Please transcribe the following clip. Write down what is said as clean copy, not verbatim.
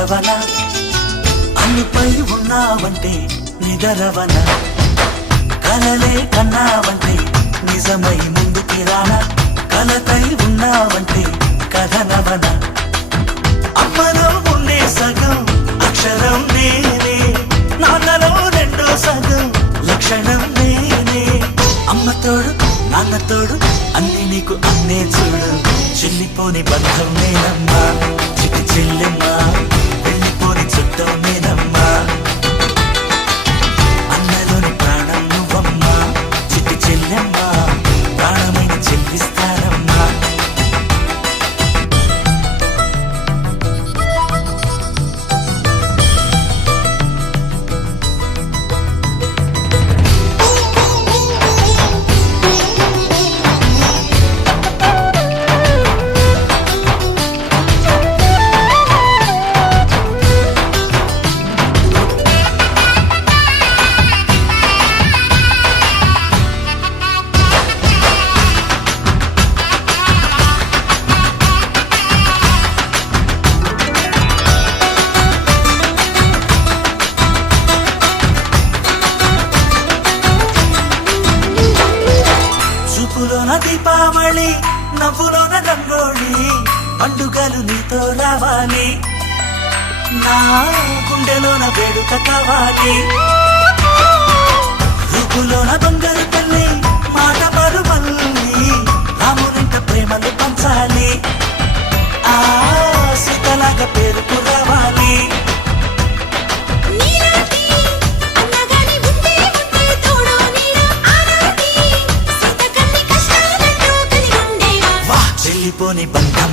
నిదరవన అన్నిపై ఉన్నావంటే నిదరవన కలలే కన్నావంటే నిజమై ముందుకి రానా కలతై ఉన్నావంటే కథనవన అమ్మలో ఉండే సగం అక్షరం నేనే నాన్నలో రెండో సగం లక్షణం నేనే అమ్మ తోడు నాన్న తోడు అన్ని నీకు అన్నే చూడు చెల్లిపోని బంధం నేనమ్మా చిటి చెల్లెమ్మా వెళ్ళిపోని చుట్టం నేనమ్మా అన్నలోని ప్రాణం నువ్వమ్మా చిటి చెల్లెమ్మా ప్రాణమైన చెల్లిస్తానమ్మా చూపులోన దీపావళి నవ్వులోన రంగోళి పండుగలు నీతో రావాలి నా గుండెలోన వేడుక కావాలి రూపులోన దొంగలు తల్లి మాట పరుమల్లి రామునింట ప్రేమలు పంచాలి ఆ సీతలాగా పేరుకు రావాలి చెల్లిపోని బంధం